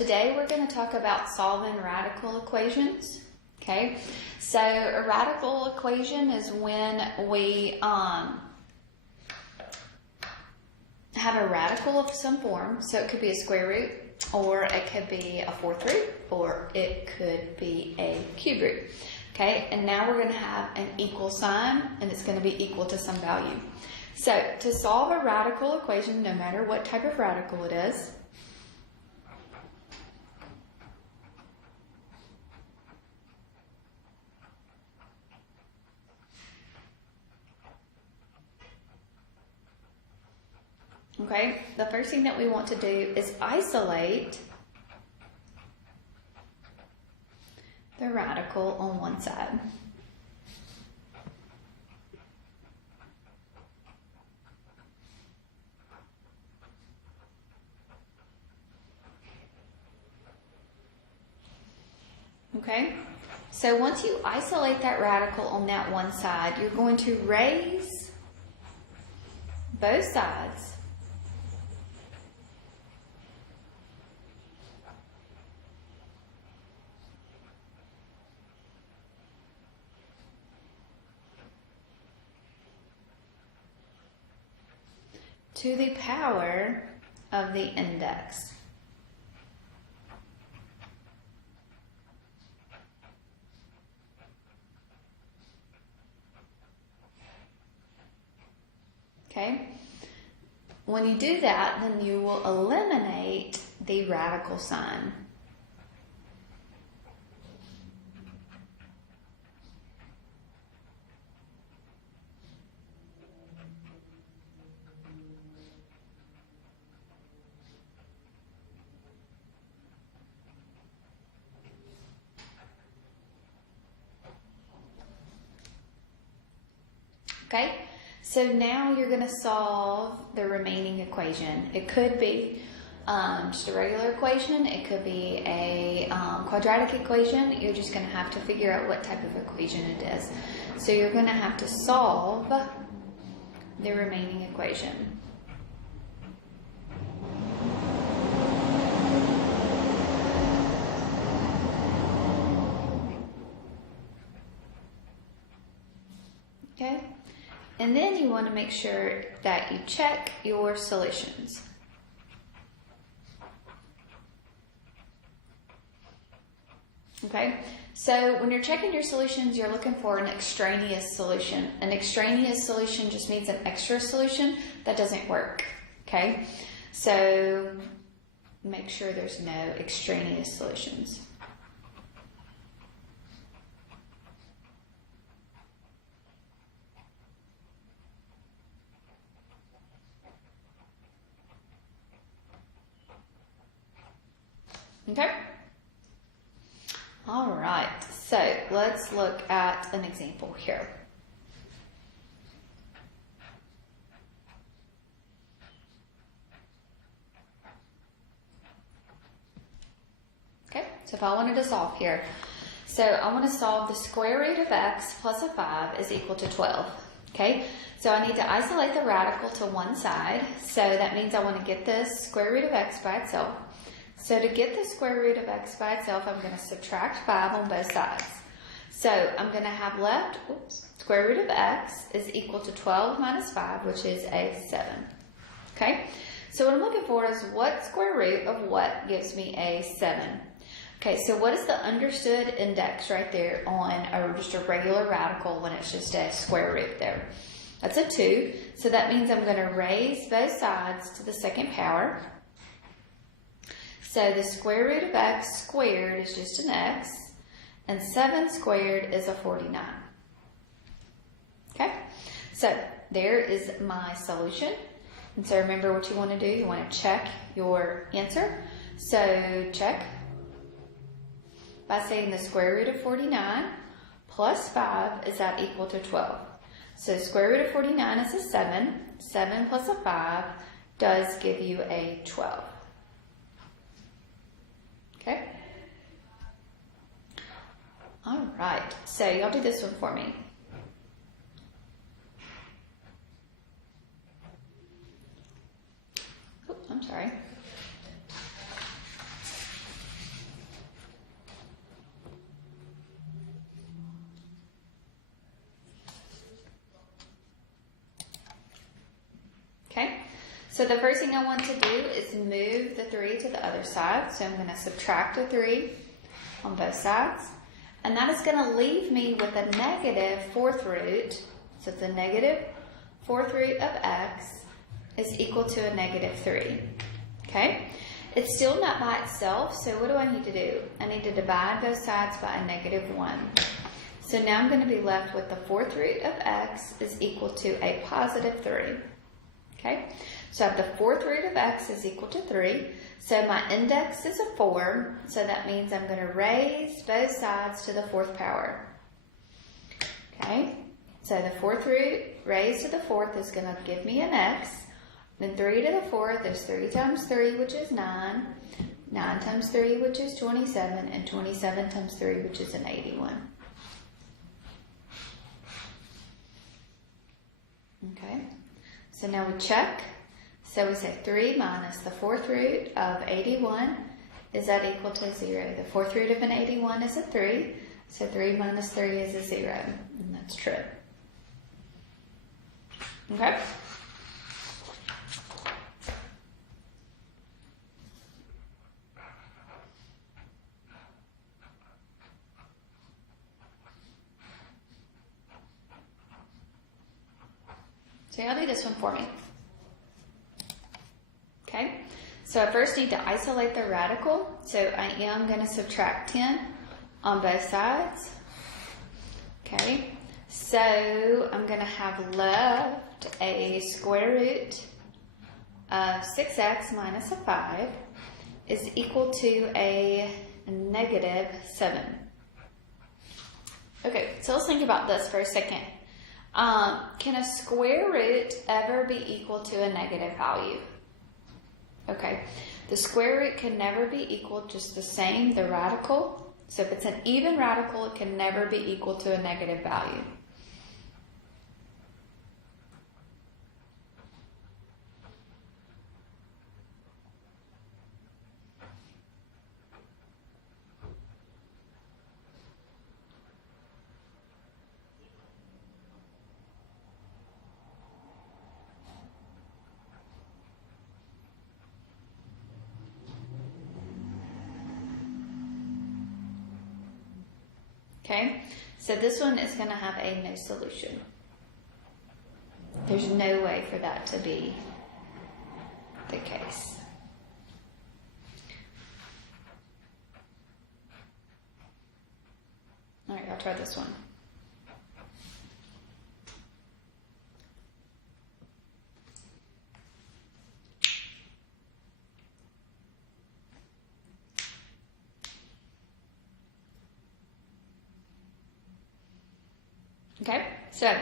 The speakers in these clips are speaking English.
Today we're going to talk about solving radical equations. Okay, so a radical equation is when we have a radical of some form. So it could be a square root, or it could be a fourth root, or it could be a cube root. Okay, and now we're going to have an equal sign, and it's going to be equal to some value. So to solve a radical equation, no matter what type of radical it is, okay, the first thing that we want to do is isolate the radical on one side. Okay, so once you isolate that radical on that one side, you're going to raise both sides to the power of the index. Okay, when you do that, then you will eliminate the radical sign. Okay, so now you're going to solve the remaining equation. It could be just a regular equation. It could be a quadratic equation. You're just going to have to figure out what type of equation it is. So you're going to have to solve the remaining equation. Okay. And then you want to make sure that you check your solutions. Okay, so when you're checking your solutions, you're looking for an extraneous solution. An extraneous solution just means an extra solution that doesn't work. Okay, so make sure there's no extraneous solutions. Okay. All right. So let's look at an example here. Okay. So if I wanted to solve here, so I want to solve the square root of x plus a 5 is equal to 12. Okay. So I need to isolate the radical to one side. So that means I want to get the square root of x by itself. So to get the square root of x by itself, I'm going to subtract 5 on both sides. So I'm going to have left, square root of x is equal to 12 minus 5, which is a 7. Okay, so what I'm looking for is what square root of what gives me a 7. Okay, so what is the understood index right there on just a regular radical when it's just a square root there? That's a 2. So that means I'm going to raise both sides to the second power. So the square root of x squared is just an x, and 7 squared is a 49. Okay, so there is my solution. And so remember what you want to do. You want to check your answer. So check by saying the square root of 49 plus 5, is that equal to 12? So the square root of 49 is a 7. 7 plus a 5 does give you a 12. Okay. All right. So y'all do this one for me. Oh, I'm sorry. So the first thing I want to do is move the 3 to the other side. So I'm going to subtract a 3 on both sides. And that is going to leave me with a negative 4th root. So the negative 4th root of x is equal to a negative 3. Okay? It's still not by itself, so what do I need to do? I need to divide both sides by a negative 1. So now I'm going to be left with the 4th root of x is equal to a positive 3. Okay? So I have the 4th root of x is equal to 3. So my index is a 4, so that means I'm going to raise both sides to the 4th power. Okay? So the 4th root raised to the 4th is going to give me an x. Then 3 to the 4th is 3 times 3, which is 9. 9 times 3, which is 27. And 27 times 3, which is an 81. Okay? So now we check. So we say 3 minus the 4th root of 81. Is that equal to 0? The 4th root of an 81 is a 3. So 3 minus 3 is a 0. And that's true. Okay? So y'all do this one for me. Okay, so I first need to isolate the radical. So I am going to subtract 10 on both sides. Okay, so I'm going to have left a square root of 6x minus a 5 is equal to a negative 7. Okay, so let's think about this for a second. Can a square root ever be equal to a negative value? Okay, the square root can never be equal, just the same, the radical. So if it's an even radical, it can never be equal to a negative value. Okay, so this one is going to have a no solution. There's no way for that to be the case. All right, I'll try this one. Okay, so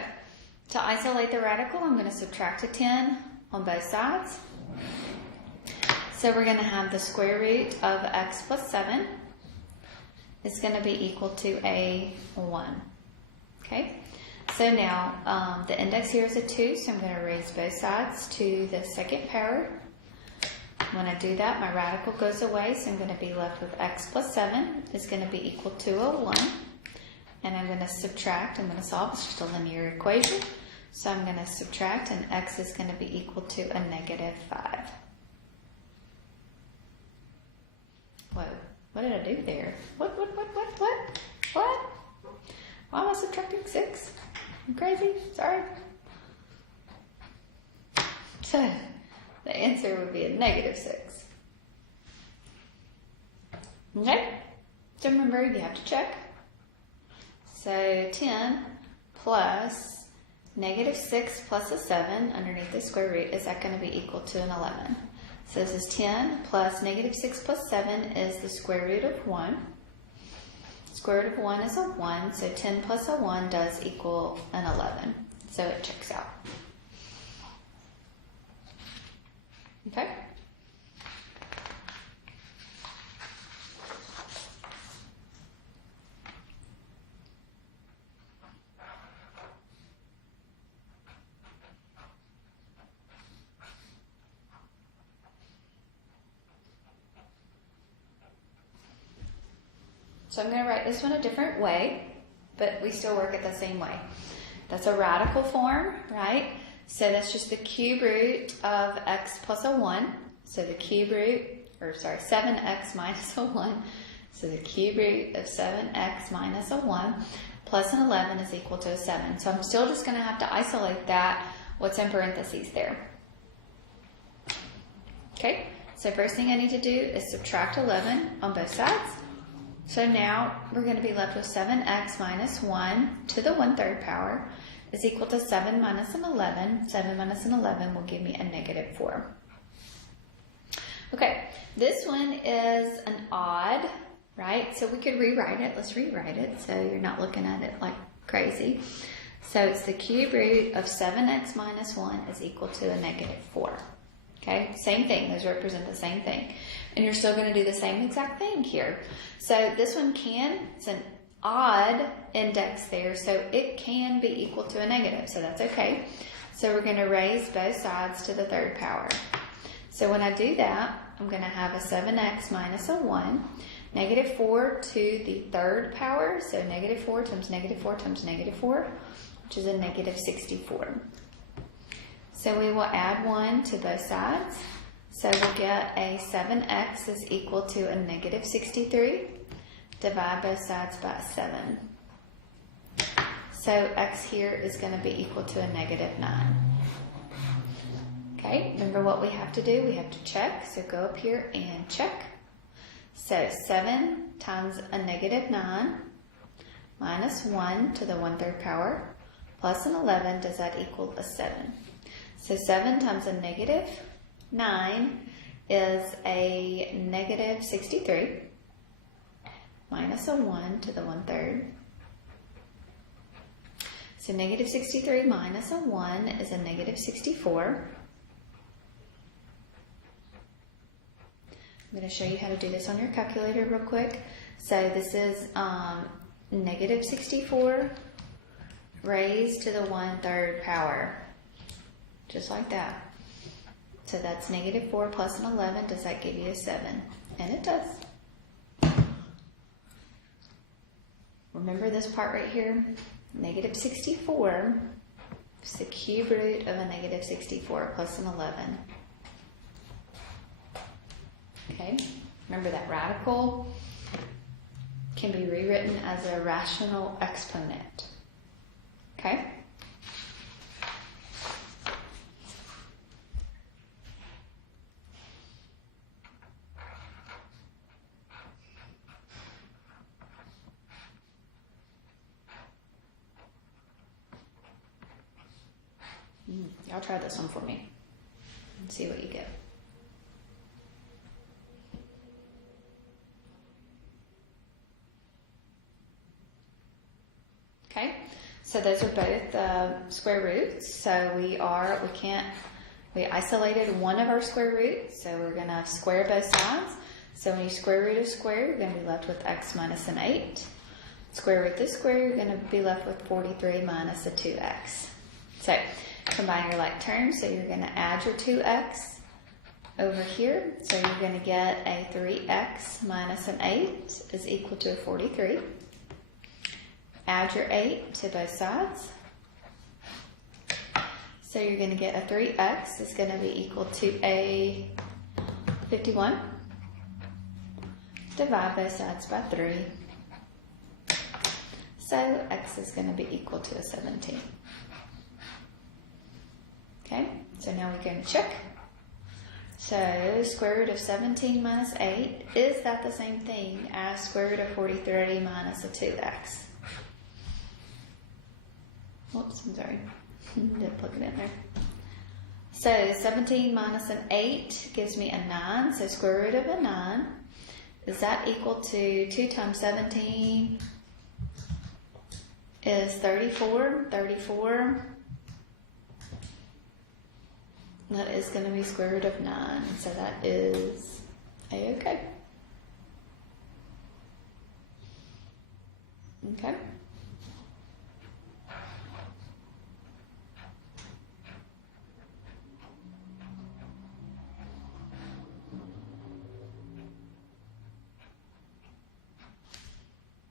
to isolate the radical, I'm going to subtract a 10 on both sides. So we're going to have the square root of x plus 7 is going to be equal to a 1. Okay, so now the index here is a 2, so I'm going to raise both sides to the 2nd power. When I do that, my radical goes away, so I'm going to be left with x plus 7 is going to be equal to a 1. And I'm going to subtract, I'm going to solve, it's just a linear equation. So I'm going to subtract, and x is going to be equal to a negative 5. Whoa, what did I do there? What? Why am I subtracting 6? I'm crazy, sorry. So the answer would be a negative 6. Okay, so remember you have to check. So 10 plus negative 6 plus a 7 underneath the square root, is that going to be equal to an 11? So this is 10 plus negative 6 plus 7 is the square root of 1. Square root of 1 is a 1, so 10 plus a 1 does equal an 11. So it checks out. Okay? So I'm going to write this one a different way, but we still work it the same way. That's a radical form, right? So that's just the cube root of x plus a 1. So the cube root, 7x minus a 1. So the cube root of 7x minus a 1 plus an 11 is equal to a 7. So I'm still just going to have to isolate that, what's in parentheses there. Okay, so first thing I need to do is subtract 11 on both sides. So now we're going to be left with 7x minus 1 to the 1/3 power is equal to 7 minus an 11. 7 minus an 11 will give me a negative 4. Okay, this one is an odd, right? So we could rewrite it. Let's rewrite it so you're not looking at it like crazy. So it's the cube root of 7x minus 1 is equal to a negative 4. Okay, same thing. Those represent the same thing. And you're still going to do the same exact thing here. So this one it's an odd index there, so it can be equal to a negative, so that's okay. So we're going to raise both sides to the 3rd power. So when I do that, I'm going to have a 7x minus a 1, negative 4 to the 3rd power, so negative 4 times negative 4 times negative 4, which is a negative 64. So we will add 1 to both sides. So we'll get a 7x is equal to a negative 63. Divide both sides by 7. So x here is going to be equal to a negative 9. Okay, remember what we have to do? We have to check. So go up here and check. So 7 times a negative 9 minus 1 to the 1/3 power plus an 11, does that equal a 7? So 7 times a negative 9 is a negative 63 minus a 1 to the 1/3. So negative 63 minus a 1 is a negative 64. I'm going to show you how to do this on your calculator real quick. So this is negative 64 raised to the 1/3 power. Just like that. So that's negative 4 plus an 11. Does that give you a 7? And it does. Remember this part right here? Negative 64 is the cube root of a negative 64 plus an 11. Okay? Remember that radical can be rewritten as a rational exponent. Okay? Y'all try this one for me and see what you get. Okay, so those are both square roots. So we isolated one of our square roots, so we're going to square both sides. So when you square root a square, you're going to be left with x minus an 8. Square root this square, you're going to be left with 43 minus a 2x. So combine your like terms, so you're going to add your 2x over here. So you're going to get a 3x minus an 8 is equal to a 43. Add your 8 to both sides. So you're going to get a 3x is going to be equal to a 51. Divide both sides by 3. So x is going to be equal to a 17. Okay, so now we're going to check. So square root of 17 minus 8, is that the same thing as square root of 43 minus a 2x? Whoops, I'm sorry. Didn't plug it in there. So 17 minus an 8 gives me a 9. So square root of a 9, is that equal to 2 times 17 is 34. 34. That is going to be square root of 9. So that is A-okay. Okay.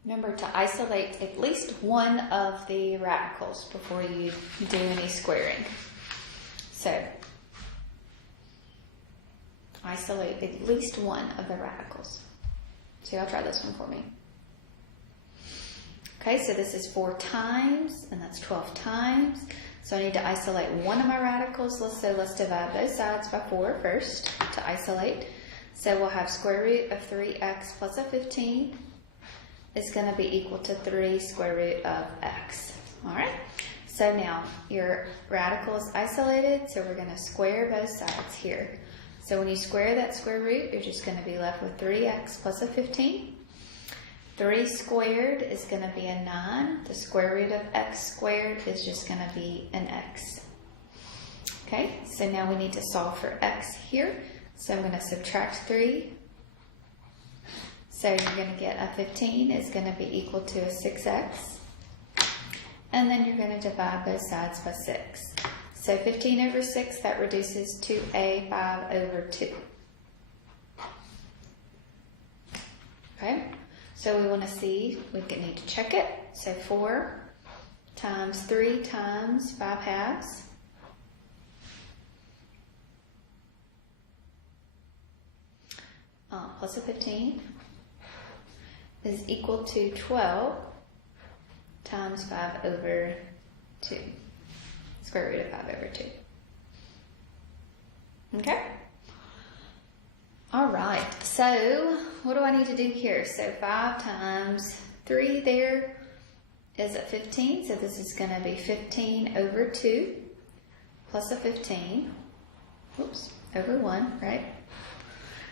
Remember to isolate at least one of the radicals before you do any squaring. So isolate at least one of the radicals. So y'all try this one for me. Okay, so this is 4 times, and that's 12 times. So I need to isolate one of my radicals. Let's divide both sides by 4 first to isolate. So we'll have square root of 3x plus a 15 is going to be equal to 3 square root of x. All right, so now your radical is isolated, so we're going to square both sides here. So when you square that square root, you're just going to be left with 3x plus a 15. 3 squared is going to be a 9. The square root of x squared is just going to be an x. Okay, so now we need to solve for x here. So I'm going to subtract 3. So you're going to get a 15 is going to be equal to a 6x. And then you're going to divide both sides by 6. So 15 over 6, that reduces to a 5 over 2. Okay, so we want to see, we need to check it. So 4 times 3 times 5 halves. Plus a 15 is equal to 12 times 5 over 2. Square root of 5 over 2. Okay? All right, so what do I need to do here? So 5 times 3 there is at 15, so this is going to be 15 over 2 plus a 15, oops, over 1, right?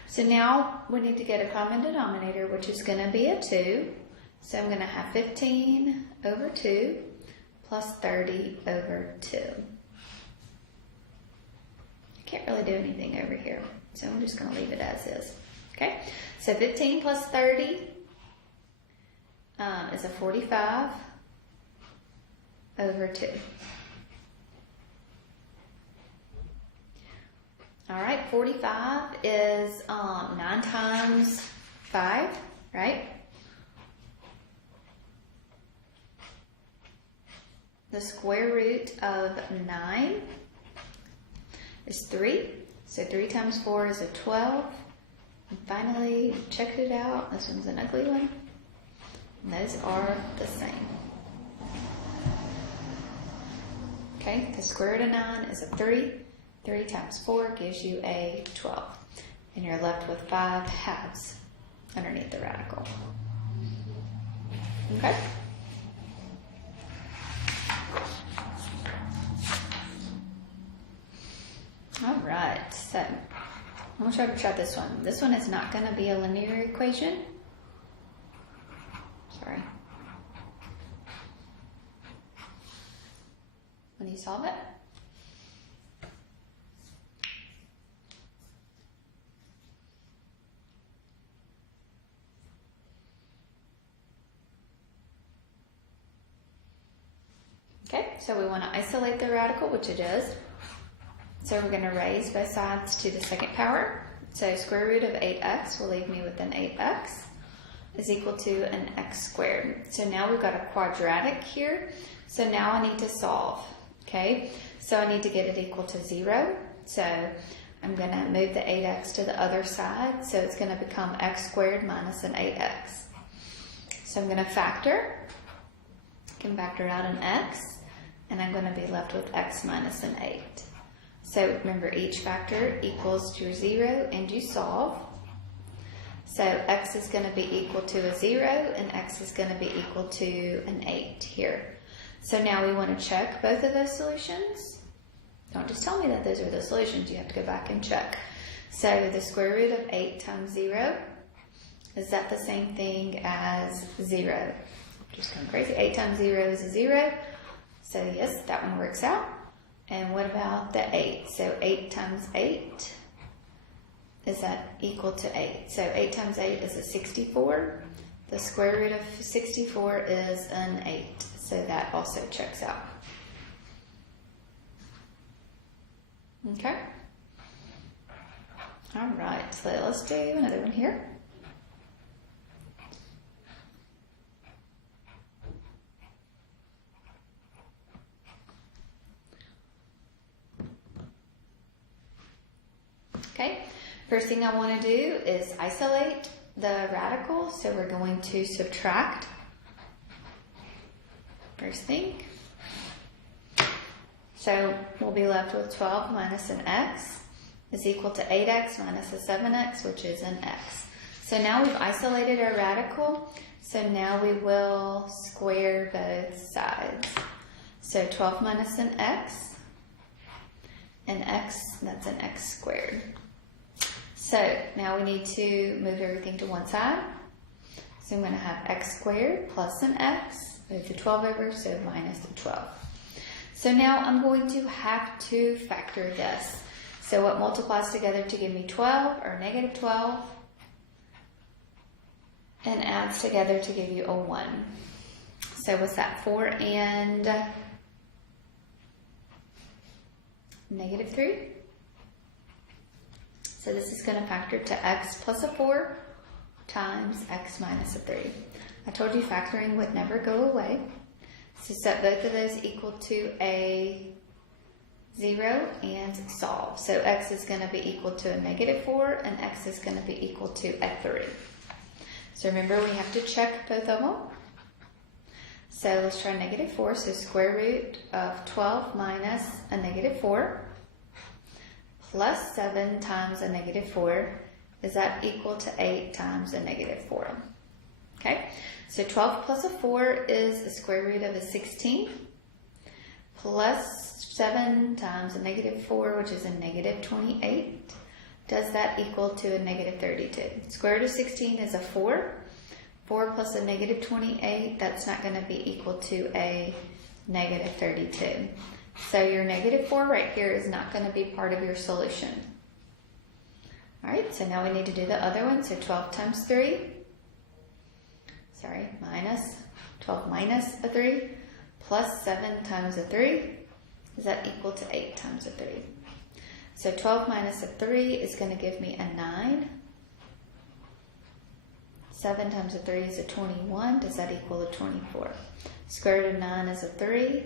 So now we need to get a common denominator, which is going to be a 2. So I'm going to have 15 over 2 plus 30 over 2. I can't really do anything over here, so I'm just going to leave it as is. Okay, so 15 plus 30 is a 45 over 2. All right, 45 is 9 times 5, right? The square root of 9 is 3. So 3 times 4 is a 12. And finally, check it out. This one's an ugly one. And those are the same. Okay, the square root of 9 is a 3. 3 times 4 gives you a 12. And you're left with 5 halves underneath the radical. Okay? All right, so I'm going to try this one. This one is not going to be a linear equation. Sorry. When you solve it, okay, so we want to isolate the radical, which it is. So we're going to raise both sides to the second power. So square root of 8x will leave me with an 8x is equal to an x squared. So now we've got a quadratic here. So now I need to solve. Okay, so I need to get it equal to 0. So I'm going to move the 8x to the other side. So it's going to become x squared minus an 8x. So I'm going to factor. I can factor out an x. And I'm going to be left with x minus an 8. So remember, each factor equals your 0 and you solve. So x is going to be equal to a 0 and x is going to be equal to an 8 here. So now we want to check both of those solutions. Don't just tell me that those are the solutions. You have to go back and check. So the square root of 8 times 0, is that the same thing as 0? Just going crazy. 8 times 0 is a 0. So yes, that one works out. And what about the 8? So 8 times 8, is that equal to 8? So 8 times 8 is a 64. The square root of 64 is an 8. So that also checks out. Okay. All right, so let's do another one here. Okay, first thing I want to do is isolate the radical, so we're going to subtract. First thing. So we'll be left with 12 minus an x is equal to 8x minus a 7x, which is an x. So now we've isolated our radical, so now we will square both sides. So 12 minus an x, that's an x squared. So now we need to move everything to one side. So I'm going to have x squared plus an x, move the 12 over, so minus the 12. So now I'm going to have to factor this. So what multiplies together to give me 12 or negative 12 and adds together to give you a 1. So what's that? 4 and negative 3. So this is going to factor to x plus a 4 times x minus a 3. I told you factoring would never go away. So set both of those equal to a 0 and solve. So x is going to be equal to a negative 4 and x is going to be equal to a 3. So remember, we have to check both of them. So let's try negative 4. So square root of 12 minus a negative 4 plus 7 times a negative 4. Is that equal to 8 times a negative 4? Okay, so 12 plus a 4 is the square root of a 16 plus 7 times a negative 4, which is a negative 28. Does that equal to a negative 32? Square root of 16 is a 4. 4 plus a negative 28, that's not going to be equal to a negative 32. So your negative 4 right here is not going to be part of your solution. All right, so now we need to do the other one. So 12 times 3. Minus 12 minus a 3 plus 7 times a 3. Is that equal to 8 times a 3? So 12 minus a 3 is going to give me a 9. 7 times a 3 is a 21. Does that equal a 24? Square root of 9 is a 3.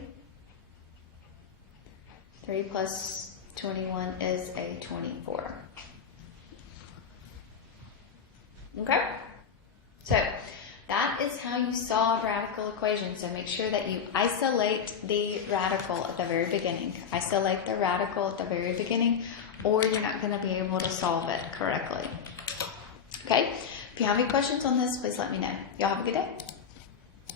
3 plus 21 is a 24. Okay? So that is how you solve radical equations. So make sure that you isolate the radical at the very beginning. Isolate the radical at the very beginning, or you're not going to be able to solve it correctly. Okay? If you have any questions on this, please let me know. Y'all have a good day.